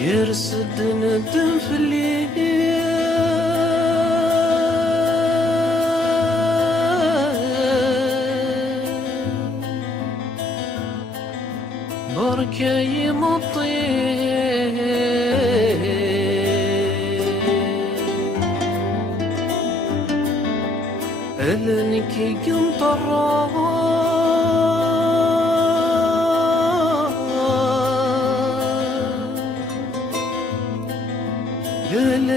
يرسد ندم في الليل بركة يمطي ألنك ينطر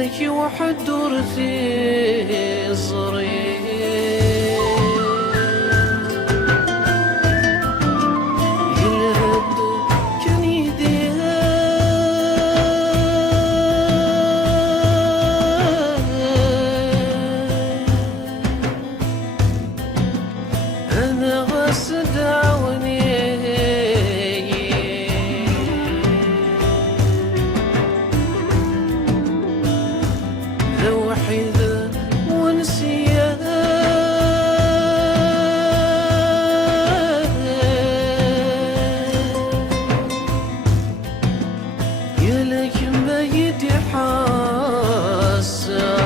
لك وحد ورثي صغير يلهد كان يديها أنا غسد عوني وحيدة ونسيها يا لك ما يدي حاسة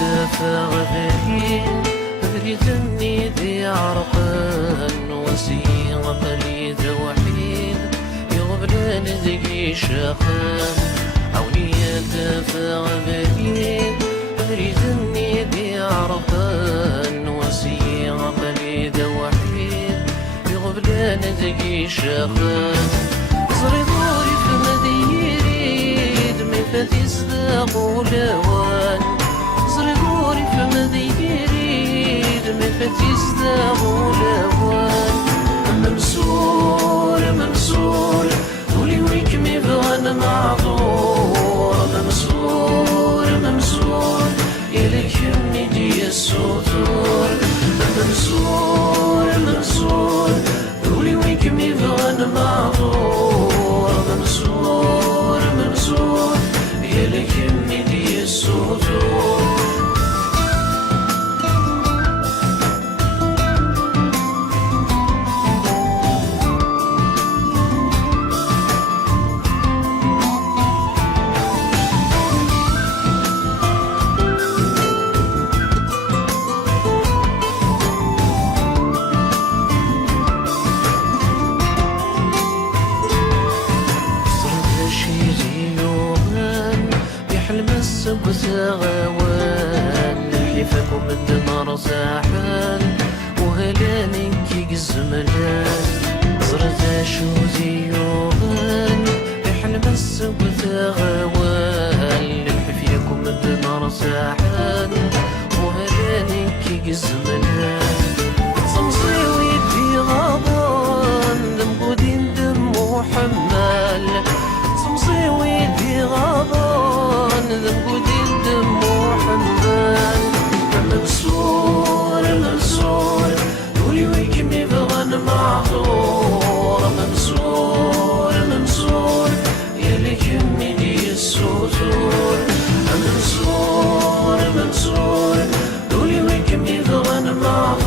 دافع بعيد أريدني ذي عرقا وسيغ مليذ وحيد يغبران ذي شاخان عوني دافع بعيد أريدني ذي عرقا وسيغ مليذ وحيد يغبران ذي شاخان زري دوري في مدي يريد من فتي صداق ولوان صريغوري في مذي يريد ما فتيس داغو لوان ممسور ممسور ولي ويك ميبغان معذور ممسور ممسور إليك ميدي السطور ممسور ممسور ولي ويك ميبغان معذور ممسور ممسور إليك ميدي السطور وثغوان حيفكم الدمر ساحان وهلانك يقزملان صرت شو زيوغان يحلم السب ثغوان حيفكم الدمر ساحان وهلانك يقزملان صمصيوي في غضان دم قدين دم وحمال صمصيوي في غضان دم قدين دم وحمال ممسور ممسور ولي ويك ميبغان معذور ممسور ممسور يلي يمني السطور ممسور ممسور ولي ويك ميبغان معذور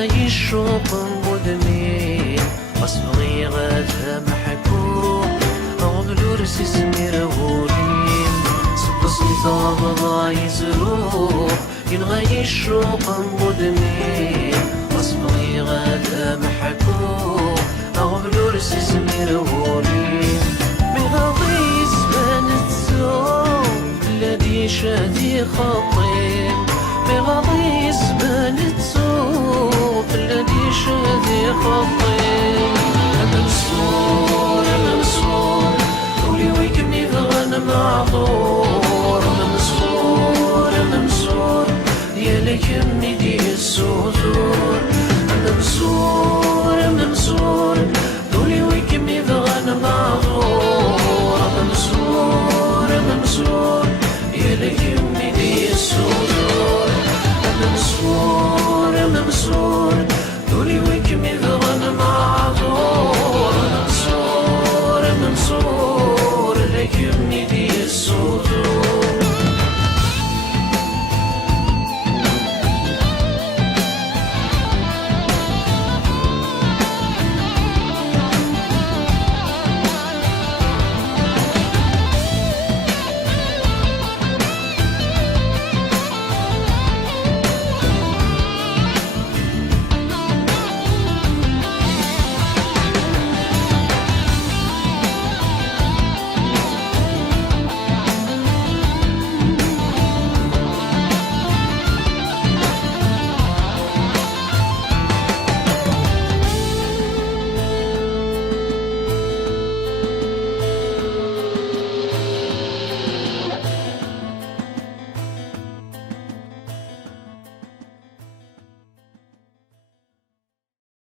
ينغي الشوق مدمين أصبغي غاثا محكوم أغلو رسي سمير هولين سبصني ثابضا يزرو ينغي الشوق مدمين أصبغي غاثا محكوم أغلو رسي سمير هولين بغضي زمان الزوم الذي شادي خطيم بغضي زمان الزوم الذي شادي خطيم أنا مسرور أنا مسرور قولي ويكبني فغانا معذور أنا مسرور أنا مسرور يا لكمني دي السوزور أنا مسرور أنا مسرور قولي ويكبني فغانا معذور أنا مسرور أنا مسرور يا لكمني دي السوزور أنا مسرور أنا مسرور